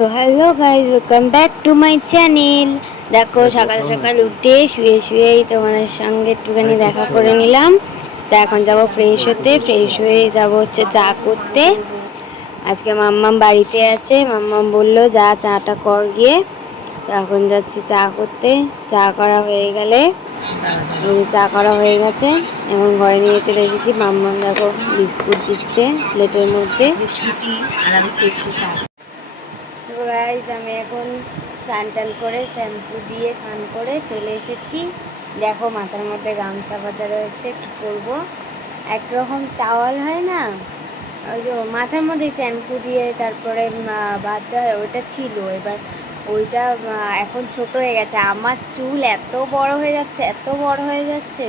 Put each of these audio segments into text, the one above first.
তো hello guys, welcome back to my channel. দেখো সকাল সকাল উঠে শুয়ে শুয়েই তোমাদের সঙ্গে একটুখানি দেখা করে নিলাম। তো এখন যাবো ফ্রেশ হতে, ফ্রেশ হয়ে যাবো হচ্ছে চা করতে। আজকে মাম্মাম বাড়িতে আছে, মাম্মাম বললো যা চাটা কর গিয়ে। তো এখন যাচ্ছি চা করতে। চা করা হয়ে গেলে চা করা হয়ে গেছে, এখন ঘরে নিয়ে চলে এসেছি। মাম্মাম দেখো বিস্কুট দিচ্ছে প্লেটের মধ্যে। তো গাইজ আমি এখন স্নান টান করে শ্যাম্পু দিয়ে স্নান করে চলে এসেছি। দেখো মাথার মধ্যে গামছা বাঁধা রয়েছে, কী করবো। একরকম টাওয়াল হয় না, ওই যে মাথার মধ্যে শ্যাম্পু দিয়ে তারপরে বাঁধতে হয়, ওইটা ছিল। এবার ওইটা এখন ছোট হয়ে গেছে। আমার চুল এত বড় হয়ে যাচ্ছে, এত বড় হয়ে যাচ্ছে,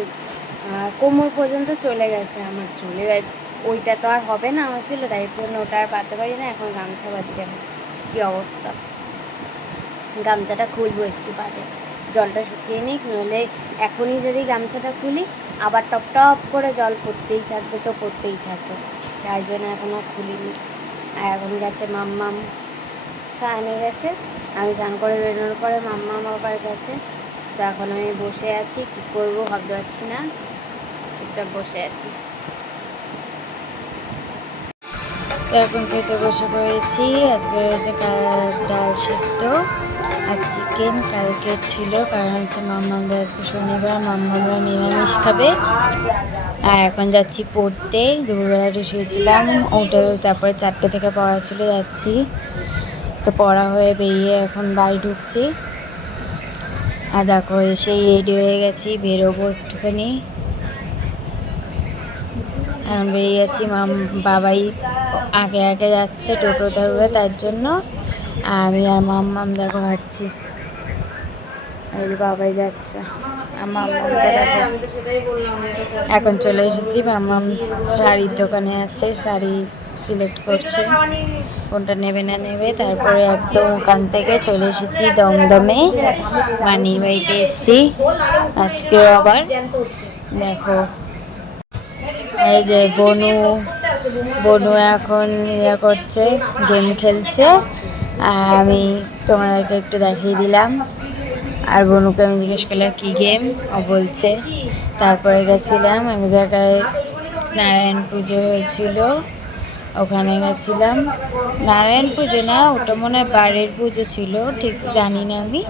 কোমর পর্যন্ত চলে গেছে আমার চুল। এবার ওইটা তো আর হবে না আমার চুলে, তাই জন্য ওটা আর বাঁধতে পারি না। এখন গামছা বাঁধতে হবে। কী অবস্থা, গামছাটা খুলবো একটু বাদে, জলটা শুকিয়ে নিক, নইলে এখনই যদি গামছাটা খুলি আবার টপ টপ করে জল পড়তেই থাকবে, তো পড়তেই থাকবে। তাই জন্য এখনও খুলিনি। আর এখন গেছে মাম্মাম, স্নানে গেছে। আমি স্নান করে বেরোনোর পরে মাম্মাম আবার গেছে। তো এখন আমি বসে আছি, কী করবো ভাবতে পারছি না, চুপচাপ বসে আছি। তো এখন খেতে বসে পড়েছি। আজকে হয়েছে ডাল সিদ্ধ আর চিকেন। কালকে ছিল, কারণ হচ্ছে মাম্মামরা আজকে শনিবার, মাম্মামরা নিরামিষ খাবে। আর এখন যাচ্ছি পড়তে। দুপুরবেলা একটু শুয়েছিলাম, ওটা তারপরে 4টে থেকে পড়া ছিল, যাচ্ছি। তো পড়া হয়ে বেরিয়ে এখন বাড়ি ঢুকছি। আর দেখো এসেই রেডি হয়ে গেছি, বেরোবো একটুখানি। এখন বেরিয়ে যাচ্ছি। বাবাই আগে আগে যাচ্ছে, টোটো ধরবে, তার জন্য আমি আর মাম্মাম দেখো হাঁটছি। এই বাবাই যাচ্ছে, মাম্মামকে দেখো। এখন চলে এসেছি, মাম্মাম শাড়ির দোকানে আছে, শাড়ি সিলেক্ট করছে কোনটা নেবে না নেবে। তারপরে একদম ওখান থেকে চলে এসেছি দমদমে, মানির বাড়িতে এসেছি আজকেও আবার। দেখো এই যে বনু বনু এখন ইয়ে করছে, গেম খেলছে, আর আমি তোমাদেরকে একটু দেখিয়ে দিলাম। আর বনুকে আমি জিজ্ঞেস করলাম কী গেম, ও বলছে। তারপরে গেছিলাম এক জায়গায়, নারায়ণ পুজো হয়েছিল, ওখানে গেছিলাম। নারায়ণ পুজো না, ওটা মনে হয় বাড়ির পুজো ছিল, ঠিক জানি না আমি।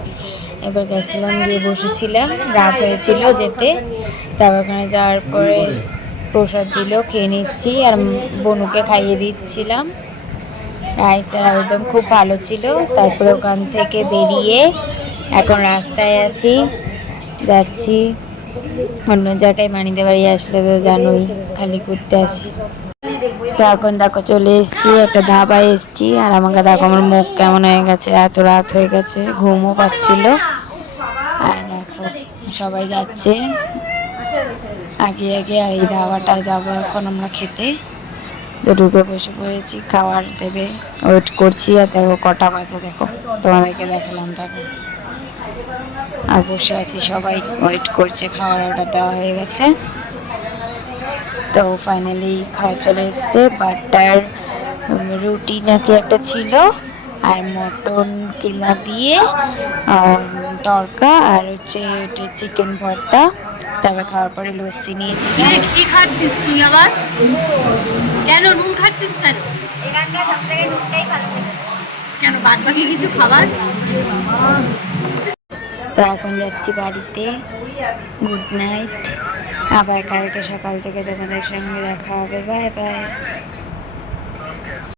এবার গেছিলাম, গিয়ে বসেছিলাম, রাত হয়েছিল যেতে। তারপর ওখানে যাওয়ার পরে প্রসাদ দিল, খেয়ে নিচ্ছি, আর বনুকে খাইয়ে দিচ্ছিলাম। রাইস আর একদম খুব ভালো ছিল। তারপরে ওখান থেকে বেরিয়ে এখন রাস্তায় আছি, যাচ্ছি অন্য জায়গায়। মানিদের বাড়ি আসলে তো জানোই, খালি ঘুরতে আসি। তো এখন দেখো চলে এসেছি, একটা ধাবায় এসেছি। আর আমাকে দেখো আমার মুখ কেমন হয়ে গেছে, এত রাত হয়ে গেছে, ঘুমও পাচ্ছিল। আর দেখো সবাই যাচ্ছে আগে আগে। আর এই ধাবাটা যাবো এখন আমরা খেতে। তো ঢুকে বসে পড়েছি, খাবার দেবে, ওয়েট করছি। আর দেখো কটা বাজে দেখো, তোমাদেরকে দেখালাম দেখো। আর বসে আছি, সবাই ওয়েট করছে, খাবার অর্ডার দেওয়া হয়ে গেছে। তো ফাইনালি খাওয়া চলে এসছে। বাটার রুটি নাকি একটা ছিল, আর মটন কিমা দিয়ে তড়কা, আর হচ্ছে চিকেন ভর্তা। তারপরে খাওয়ার পরে লস্যি নিয়েছি। কি খাচ্ছিস তুই আবার? কেন নুন খাচ্ছিস কেন? এখানকার সব থেকে নুনটাই ভালো লাগে। কেন বাদ বাকি কিছু খাবার? তো এখন যাচ্ছি বাড়িতে। গুড নাইট, আবার কালকে সকাল থেকে তোমাদের সঙ্গে দেখা হবে। Bye bye.